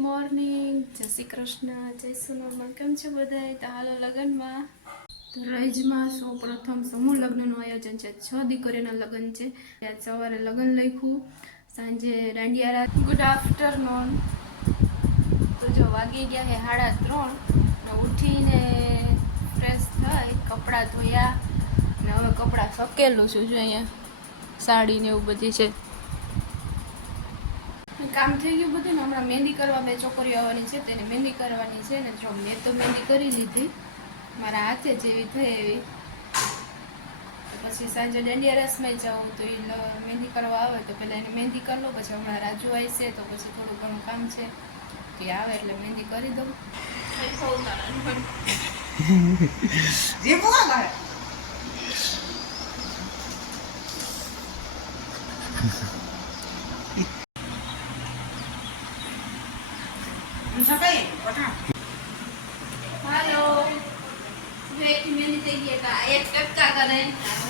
Morning, જય શ્રી કૃષ્ણ, જય સોનલમાં. કેમ છો બધાય? તો હાલો લગ્નમાં. તો રજમાં સૌ પ્રથમ સમૂહ લગ્નનું આયોજન છે. 6 દીકરીઓના લગ્ન છે. આજ સવારે લગ્ન લખ્યું, સાંજે દાંડિયા રાત. Good afternoon. તો જો વાગી ગયા છે 3:30. ઉઠીને ફ્રેશ થઈ, કપડાં ધોયા ને હવે કપડાં સકેલું છું. જો અહીંયા સાડી ને એવું બધી છે. કામ થઈ ગયું બધું ને હમણાં મહેંદી કરવા 2 છોકરીઓ આવવાની છે, તેને મહેંદી કરવાની છે ને. જો મેં તો મહેંદી કરી લીધી, મારા હાથે જેવી થઈ એવી. પછી સાંજે દાંડિયા રસમાં જાઉં તો એ મહેંદી કરવા આવે તો પહેલાં એને મહેંદી કરી લો. પછી હમણાં રાજુ આવશે તો પછી થોડું ઘણું કામ છે, કે આવે એટલે મહેંદી કરી દઉં. हेलो एक मेहंदी થઈ ગઈ કા એક ટપકા કરે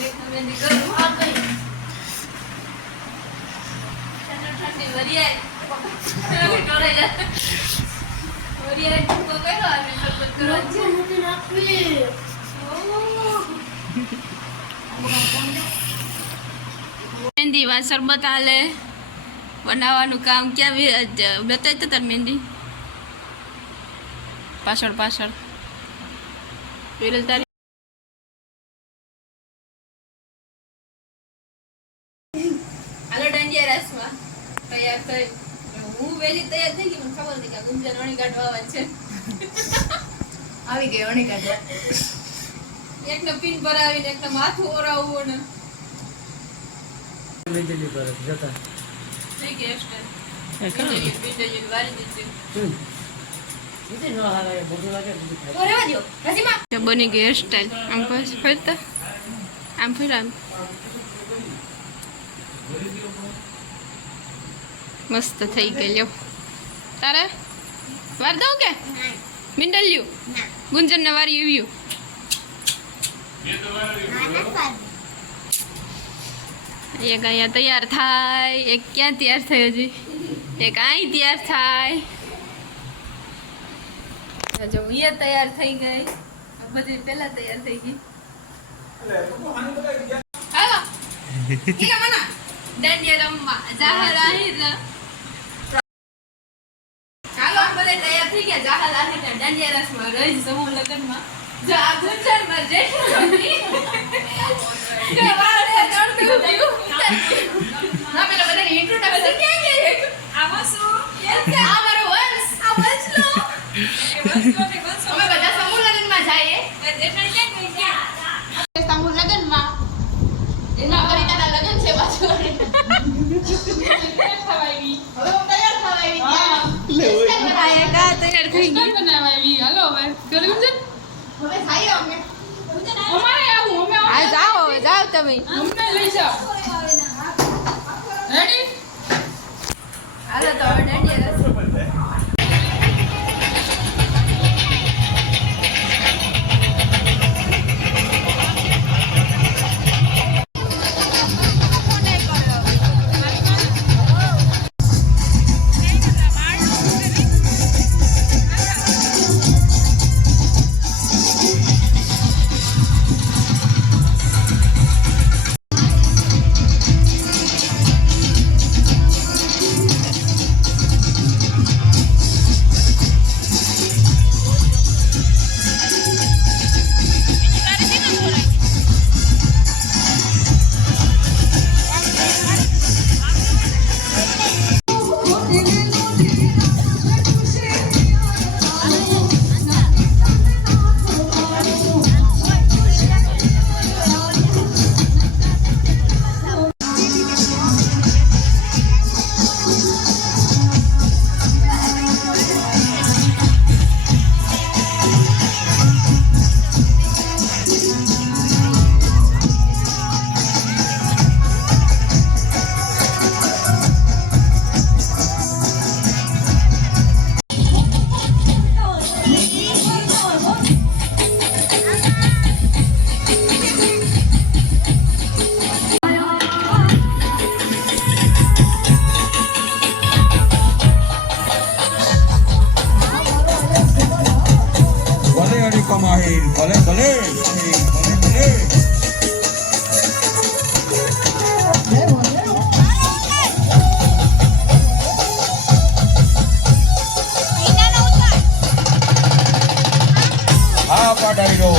એક મેહંદી કરું હા કઈ ઠંડી વરિયાય ટોરે જા વરિયાય તો કઈલો આવી સરબત કરો છે નથી નાખવી મેહંદી વા સરબત આલે બનાવવાનું કામ ક્યાં બતાય તો તાર મેહંદી પાછળ વિરલ તારી હાલો દાંડિયા રસમાં તૈયાર થઈ. હું વેલી તૈયાર થઈ ગઈ, મને ખબર હતી કે ગુંજન અણી કાઢવા આવે છે. આવી ગઈ અણી કાઢવા. એકને પિન ભરાવીને એકને માથું ઓરાવવું ને મેંદલી પર જતા થઈ ગયા સ્ટાઈલ વારી દીધી. બની ગઈ હેર સ્ટાઈલ. આમ ફરતા આમ ફર આમ મસ્ત થઈ ગઈ. લ્યો તારે વાર દઉં કે મિંડલ્યું ગુંજન ને વારી આવ્યું. એક અહીંયા તૈયાર થાય, એક ક્યાં તૈયાર થાય, હજી એક અહીં તૈયાર થાય. જો હું તૈયાર થઈ ગઈ, બધી પહેલા તૈયાર થઈ ગઈ. હાલો ઈ મના દાંડિયા રમવા જાહર આહિર. હાલો બધે તૈયાર થઈ ગયા. જાહર આહિર દાંડિયા રસમાં રહીજ સમૂહ લગ્નમાં. જો આ ગુંજન માં જેઠી કે વાળે તડતું થયું ના પેલા બધાને ઇન્ટ્રોડક્શન ક્યાં ગઈ આમાં શું આ મારો વંશ આ વંશલો અમે બધા સમૂહ લગ્નમાં જઈએ. સમૂહ લગ્નમાં એના પરિણાના લગ્ન છે પાછું. હવે તૈયાર થવાવી હા તૈયાર થઈ ગઈ બનાવાવી. હાલો હવે ગુંજન હવે જાય અમે અમારે આવું અમે આ જાઓ હવે જાઓ તમે અમને લઈ જાઓ. રેડી હાલો તો હવે દાંડિયા રસ માહિર ભલે ભલે માહિર ભલે ભલે આ પાડાઈરો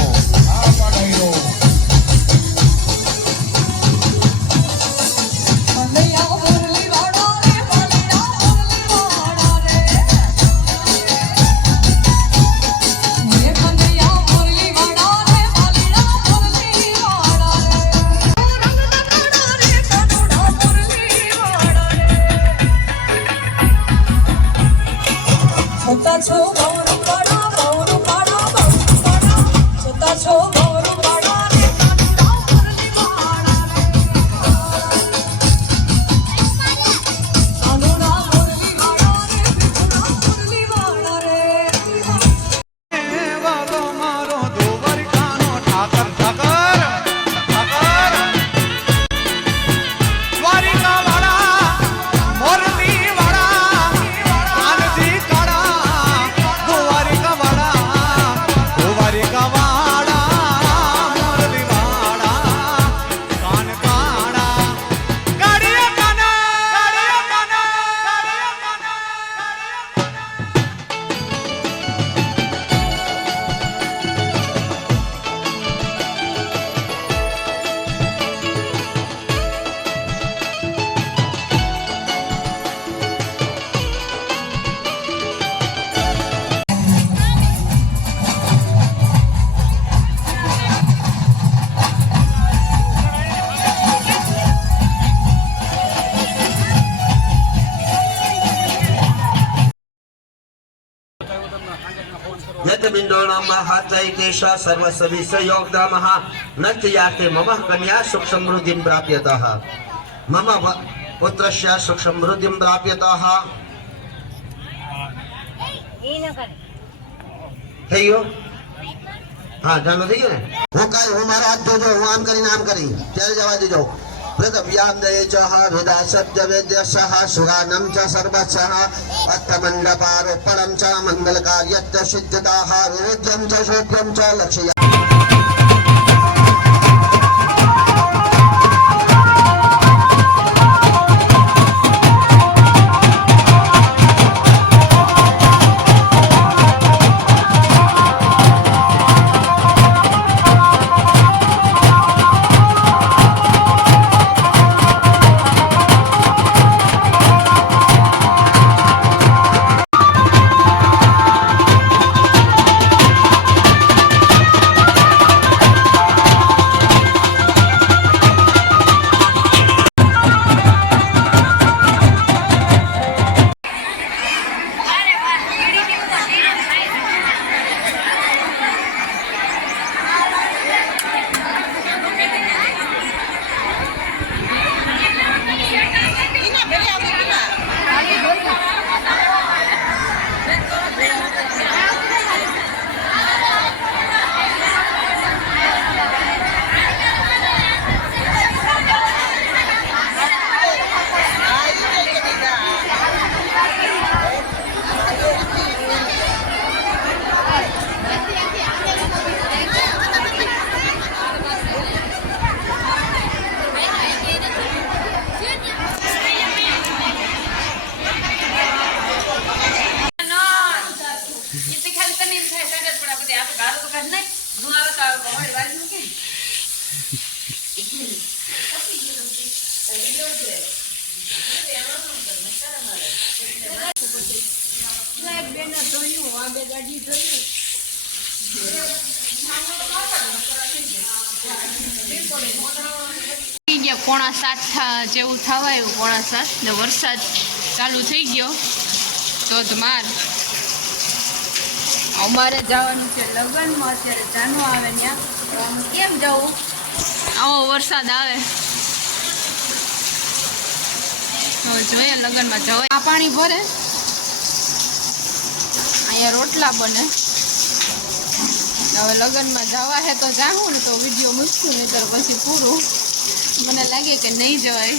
हाथैकेशा सर्वसविषयोगदामः नृत्यार्थे मम कन्या सुख समृद्धिं प्राप्यतः मम पुत्रस्य सुख समृद्धिं प्राप्यतः થઈ ગયો હા ચાલો થઈ ગયો ને હું મારો હાથ જોજો હું આમ કરી ત્યારે જવા દેજો પૃથવ્યામ દયેજઃ વેદા સત્ય વેદ્યસઃ સુગાનમ ચ સર્વસઃ અત્તમંડપારોપણમ ચ મંગલ કાર્યત્ સિદ્ધતાઃ રુદ્રમ ચ શોભ્યમ ચ લક્ષ્ય પોણા 7 જેવું થવા આવ્યું, પોણા 7 ને વરસાદ ચાલુ થઈ ગયો ધોધમાર. અમારે જવાનું છે લગ્નમાં, અત્યારે જાનો આવે ત્યાં કેમ જવું, આવો વરસાદ આવે તો જોઈએ લગ્નમાં જવાય. આ પાણી ભરે, અહીંયા રોટલા બને. હવે લગ્નમાં જવા હે તો જાઉં ને તો વિડીયો મૂકશું, નહીતર પછી પૂરું. મને લાગે કે નહીં જવાય,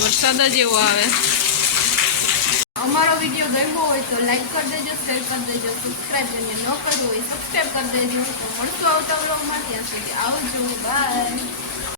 વરસાદ જ એવો આવે. અમારો વિડીયો ગમ્યો હોય તો લાઈક કરી દેજો, શેર કરી દેજો, સબસ્ક્રાઈબ કરીને ન કરવું હોય સબસ્ક્રાઈબ કરી દેજો. તો મળશું આવતા વ્લોગમાં, ત્યાં સુધી આવજો, બાય.